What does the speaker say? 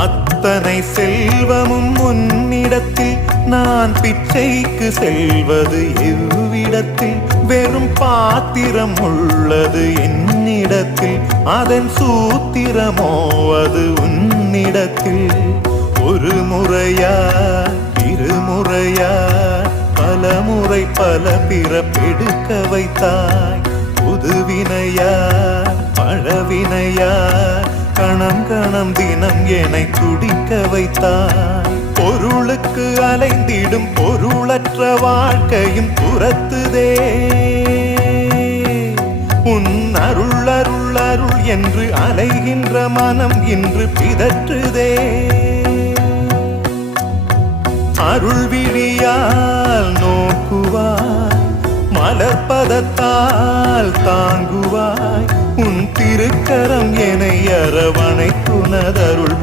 அத்தனை செல்வமும் உன்னிடத்தில் நான் பிச்சைக்கு செல்வது எவ்விடத்தில் வெறும் பாத்திரம் உள்ளது என்னிடத்தில் அதன் சூத்திரமோ அது உன்னிடத்தில் ஒரு முறையா இருமுறையா பல முறை பல பிறப்பெடுக்க வைத்தாய் புதுவினையா பழவினையா கணம் கணம் தினம் என்னை துடிக்க வைத்தாய் பொருளுக்கு அலைந்திடும் பொருளற்ற வாழ்க்கையும் துரத்துதே உன் அருள் அருள் அருள் என்று அலைகின்ற மனம் இன்று பிதற்றுதே அருள் விழியால் நோக்குவாய் மலர்பதத்தால் தாங்குவாய் உன் திருக்கரம் என்னை அரவணைத்துனதருள்